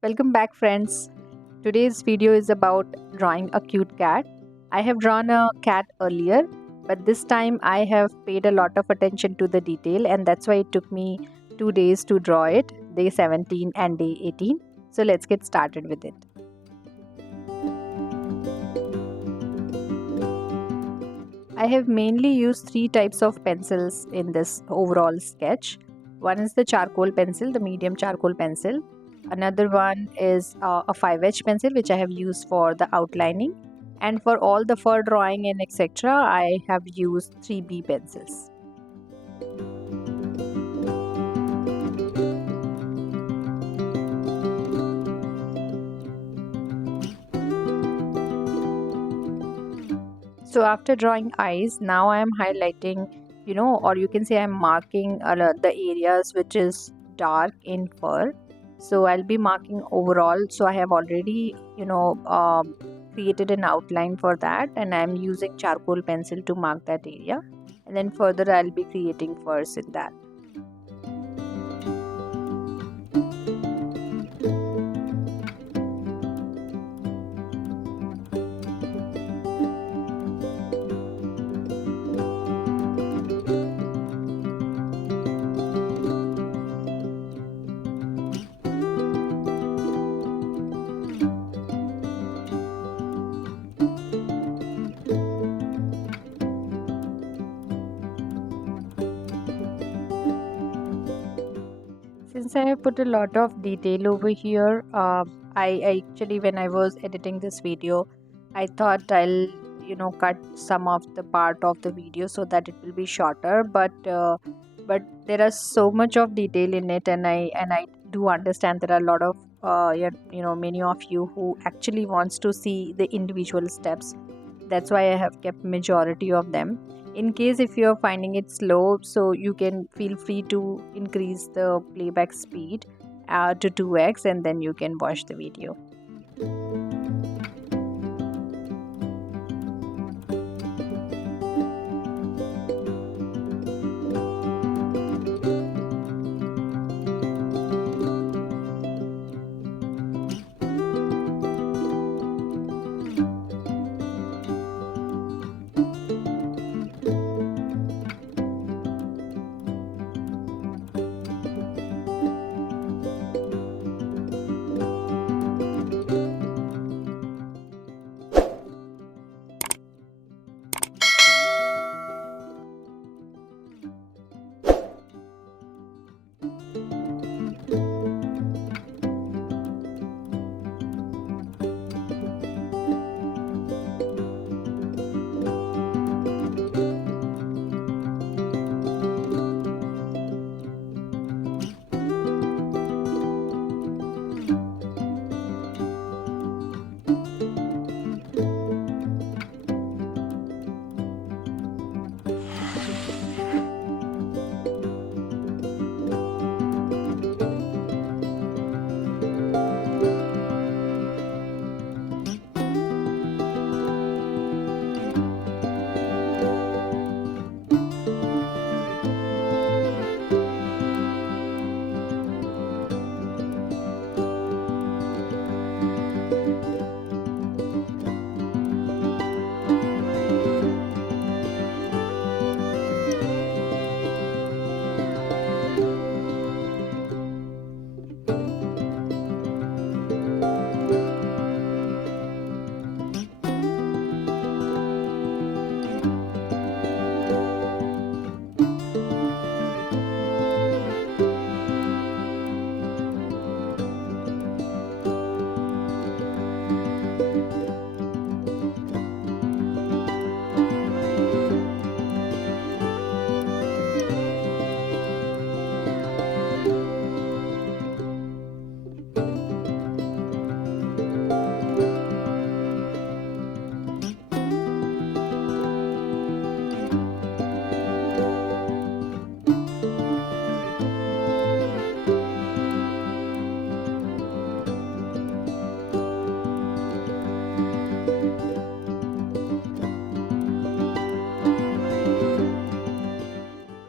Welcome back, friends. Today's video is about drawing a cute cat. I have drawn a cat earlier, but this time I have paid a lot of attention to the detail, and that's why it took me 2 days to draw it, day 17 and day 18. So let's get started with it. I have mainly used three types of pencils in this overall sketch. One is the charcoal pencil, the medium charcoal pencil. Another one is a 5H pencil, which I have used for the outlining. And for all the fur drawing and etc., I have used 3B pencils. So after drawing eyes, now I am highlighting, or you can say I'm marking the areas which is dark in fur. So I'll be marking overall. So I have already, created an outline for that, and I'm using charcoal pencil to mark that area. And then further, I'll be creating furs in that. Since I have put a lot of detail over here, I actually, when I was editing this video, I thought I'll cut some of the part of the video so that it will be shorter. But there are so much of detail in it, and I do understand there are a lot of many of you who actually wants to see the individual steps. That's why I have kept majority of them. In case if you're finding it slow, so you can feel free to increase the playback speed to 2x, and then you can watch the video.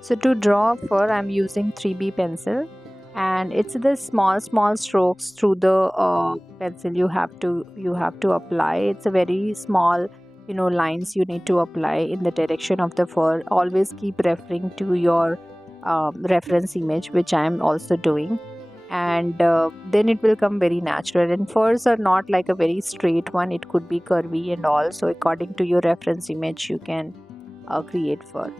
So to draw fur, I'm using 3B pencil, and it's the small strokes through the pencil you have to apply. It's a very small lines you need to apply in the direction of the fur. Always keep referring to your reference image, which I am also doing, and then it will come very natural. And furs are not like a very straight one, it could be curvy and all, so according to your reference image you can create fur.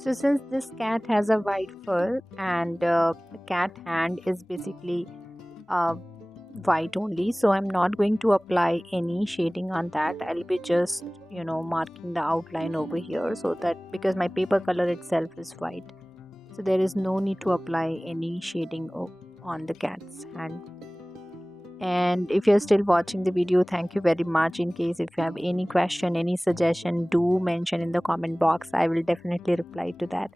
So since this cat has a white fur and the cat hand is basically uh, white only, so I'm not going to apply any shading on that. I'll be just marking the outline over here, so that because my paper color itself is white, so there is no need to apply any shading on the cat's hand. And if you're still watching the video, thank you very much. In case if you have any question, any suggestion, do mention in the comment box. I will definitely reply to that.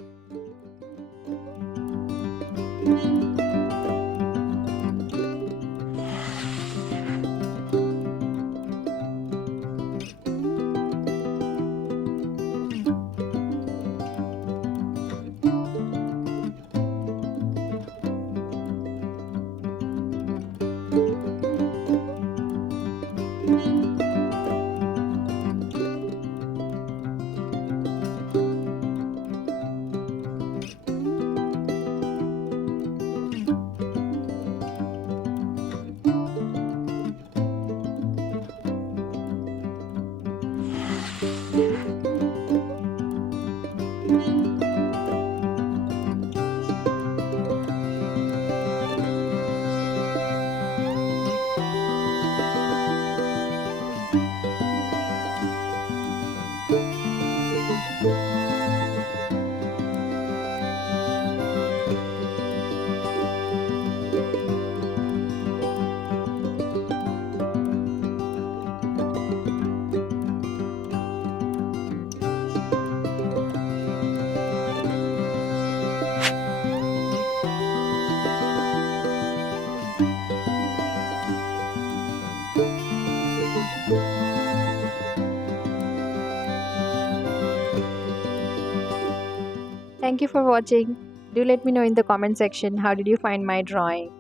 Thank you for watching. Do let me know in the comment section how did you find my drawing.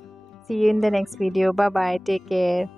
See you in the next video. Bye bye. Take care.